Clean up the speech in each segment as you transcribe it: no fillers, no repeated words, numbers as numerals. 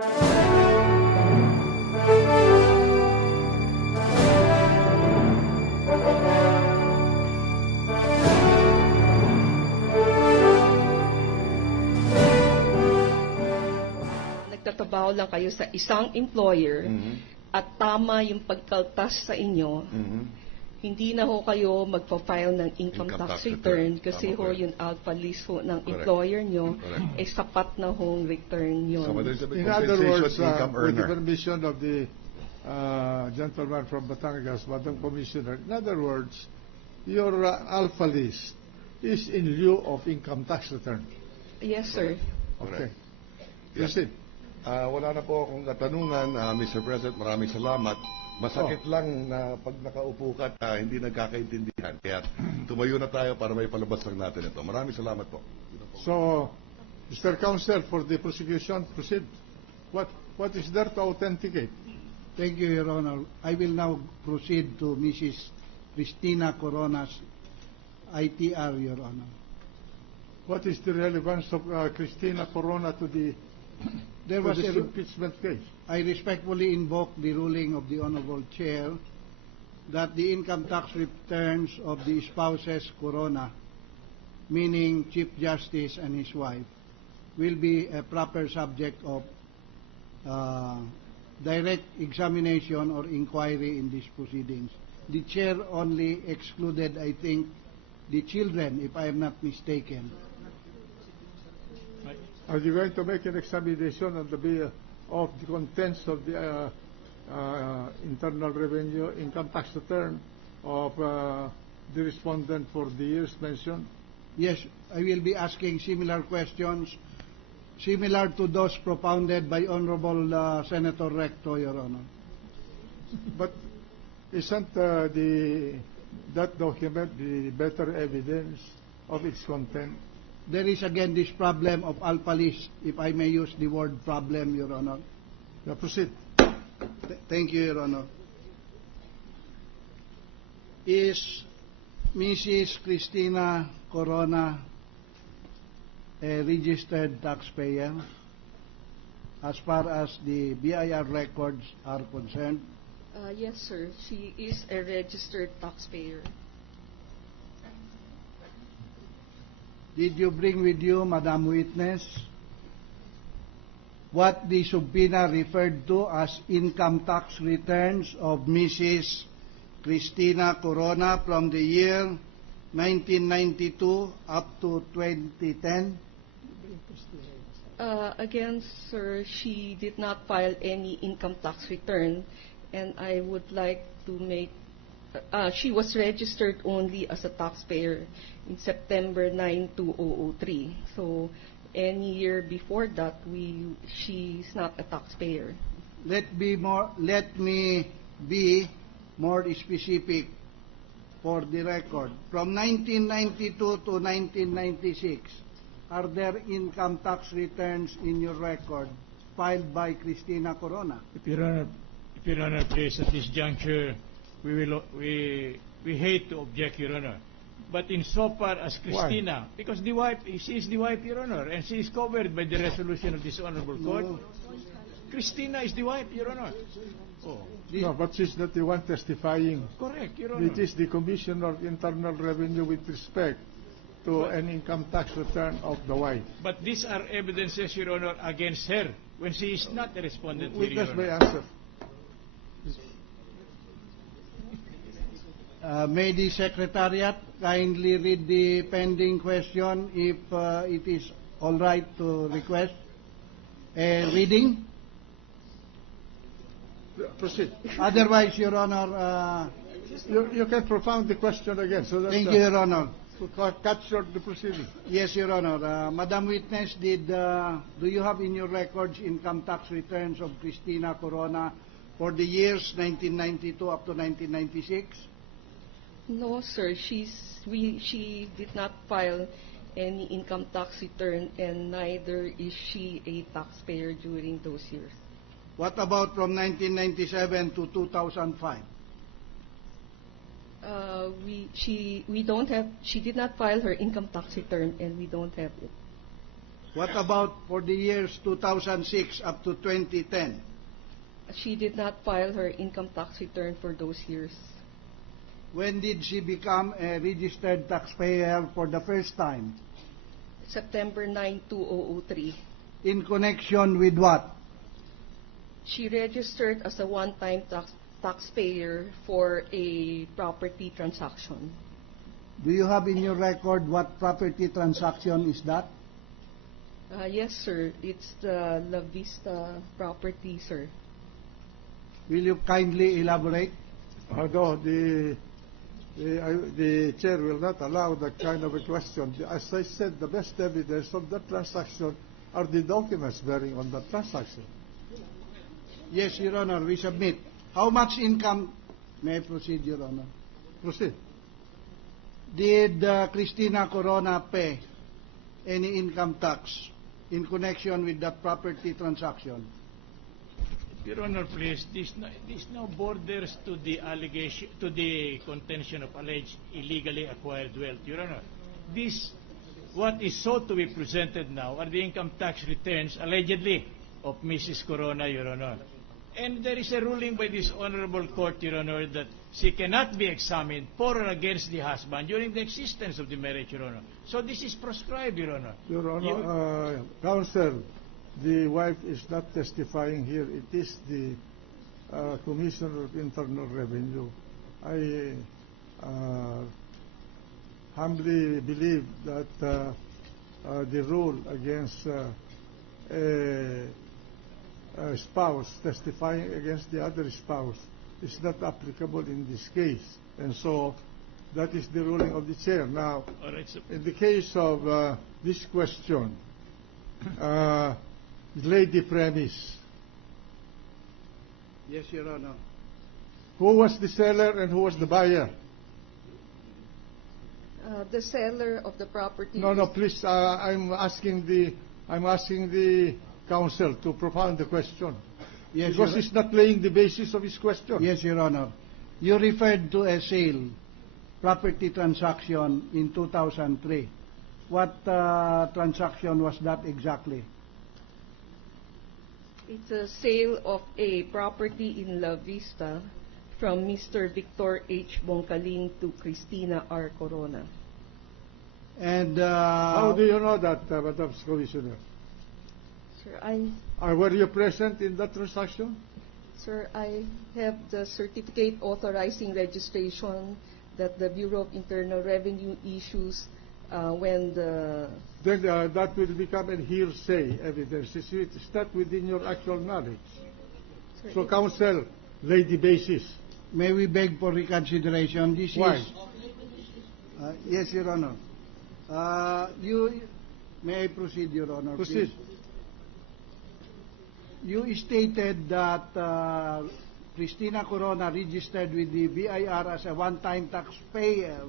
Nagtatrabaho lang kayo sa isang employer at tama yung pagkaltas sa inyo, hindi na ho kayo magpa-file ng income tax return kasi ho yung alpha list ho ng employer nyo ay sapat na hong return yun. So, In other words, income with the earner. permission of the gentleman from Batangas, Madam Commissioner, in other words, your alpha list is in lieu of income tax return. Yes, sir. Okay. Yeah. Proceed. Wala na po akong katanungan, Mr. President. Maraming salamat. Masakit lang na pag nakaupo ka, hindi nagkakaintindihan. Kaya tumayo na tayo para may palabas lang natin ito. Maraming salamat po. So, Mr. Counsel, for the prosecution, proceed. What is there to authenticate? Thank you, Your Honor. I will now proceed to Mrs. Cristina Corona's ITR, Your Honor. What is the relevance of Cristina Corona to the There was this a, impeachment case? I respectfully invoke the ruling of the Honorable Chair that the income tax returns of the spouses Corona, meaning Chief Justice and his wife, will be a proper subject of direct examination or inquiry in these proceedings. The Chair only excluded, I think, the children, if I am not mistaken. Are you going to make an examination of the contents of the Internal Revenue income tax return of the respondent for the years mentioned? Yes, I will be asking similar questions, similar to those propounded by Honorable Senator Recto, Your Honor. But isn't that document the better evidence of its content? There is again this problem of alpha list, if I may use the word problem, Your Honor. Yeah, proceed. Thank you, Your Honor. Is Mrs. Cristina Corona a registered taxpayer as far as the BIR records are concerned? Yes, sir. She is a registered taxpayer. Did you bring with you, Madam Witness, what the subpoena referred to as income tax returns of Mrs. Cristina Corona from the year 1992 up to 2010? Again, sir, she did not file any income tax return, and I would like to make she was registered only as a taxpayer in September 9, 2003. So any year before that, she's not a taxpayer. Let me be more specific for the record. From 1992 to 1996, are there income tax returns in your record filed by Cristina Corona? If Your Honor, please, at this juncture, we hate to object, Your Honor. But insofar as Cristina, because she is the wife, Your Honor, and she is covered by the resolution of this honorable court. No. Christina is the wife, Your Honor. Oh, No, but she's not the one testifying. correct, Your Honor. It is the Commissioner of Internal Revenue with respect to an income tax return of the wife. But these are evidences, Your Honor, against her when she is not a respondent here, Your Witness may Honor. answer. May the Secretariat kindly read the pending question if it is all right to request a reading? Proceed. Otherwise, Your Honor, You can propound the question again so that thank you, Your Honor. to cut short the proceeding. Yes, Your Honor. Madam Witness, do you have in your records income tax returns of Cristina Corona for the years 1992 up to 1996? No, sir. She did not file any income tax return, and neither is she a taxpayer during those years. What about from 1997 to 2005? We don't have. She did not file her income tax return, and we don't have it. What about for the years 2006 up to 2010? She did not file her income tax return for those years. When did she become a registered taxpayer for the first time? September 9, 2003. In connection with what? She registered as a one-time taxpayer for a property transaction. Do you have in your record what property transaction is that? Yes, sir. It's the La Vista property, sir. Will you kindly elaborate? Although the chair will not allow that kind of a question. As I said, the best evidence of that transaction are the documents bearing on that transaction. Yes, Your Honor, we submit. How much income? May I proceed, Your Honor? Proceed. Did Cristina Corona pay any income tax in connection with that property transaction? Your Honor, please, this now borders to the allegation, to the contention of alleged illegally acquired wealth. Your Honor, this, what is sought to be presented now are the income tax returns, allegedly, of Mrs. Corona, Your Honor. And there is a ruling by this honorable court, Your Honor, that she cannot be examined for or against the husband during the existence of the marriage, Your Honor. So this is proscribed, Your Honor. Your Honor, counsel, the wife is not testifying here. It is the Commissioner of Internal Revenue. I humbly believe that the rule against a spouse testifying against the other spouse is not applicable in this case. And so that is the ruling of the chair. Now, All right, in the case of this question, lay the premise. Yes, Your Honor. Who was the seller and who was the buyer? The seller of the property. No, please. I'm asking the counsel to propound the question. Yes, Because Your he's not laying the basis of his question. Yes, Your Honor. You referred to a sale, property transaction in 2003. What transaction was that exactly? It's a sale of a property in La Vista from Mr. Victor H. Bongkaling to Cristina R. Corona. And How do you know that, Madam Commissioner? Sir, Were you present in that transaction? I have the certificate authorizing registration that the Bureau of Internal Revenue issues when the... Then that will become a hearsay evidence. It's not within your actual knowledge. Sir, So, counsel, lay the basis. may we beg for reconsideration? This Why? is... yes, Your Honor. May I proceed, Your Honor? Proceed. Please? You stated that Cristina Corona registered with the BIR as a one-time taxpayer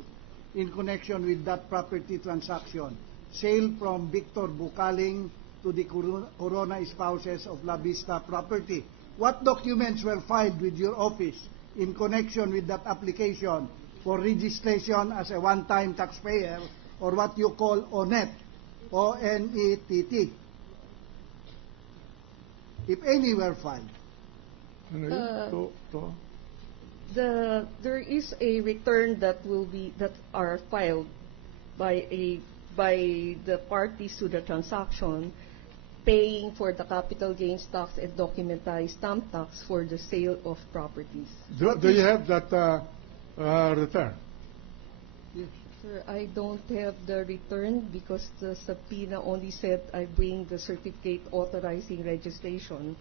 in connection with that property transaction, sale from Victor Bukaling to the Corona spouses of La Vista property. What documents were filed with your office in connection with that application for registration as a one-time taxpayer, or what you call ONET, O-N-E-T-T? If any were filed. There is a return that are filed by the parties to the transaction, paying for the capital gains tax and documentized stamp tax for the sale of properties. Do you have that return? Yes. Sir, I don't have the return because the subpoena only said I bring the certificate authorizing registration.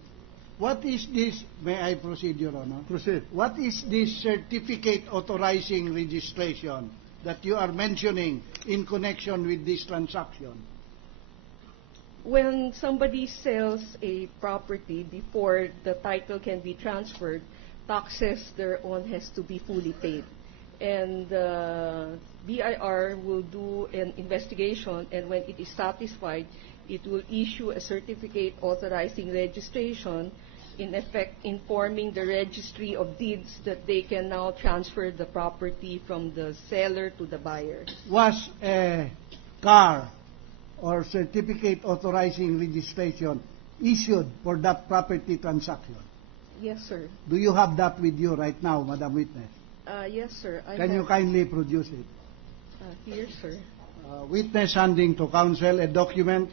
What is this? May I proceed, Your Honor? Proceed. What is this certificate authorizing registration that you are mentioning in connection with this transaction? When somebody sells a property, before the title can be transferred, taxes thereon has to be fully paid. And the BIR will do an investigation, and when it is satisfied, it will issue a certificate authorizing registration, in effect informing the registry of deeds that they can now transfer the property from the seller to the buyer. Was a car or certificate authorizing registration issued for that property transaction? Yes, sir. Do you have that with you right now, Madam Witness? Yes, sir. I Can you have, kindly produce it? here, sir. Witness handing to counsel a document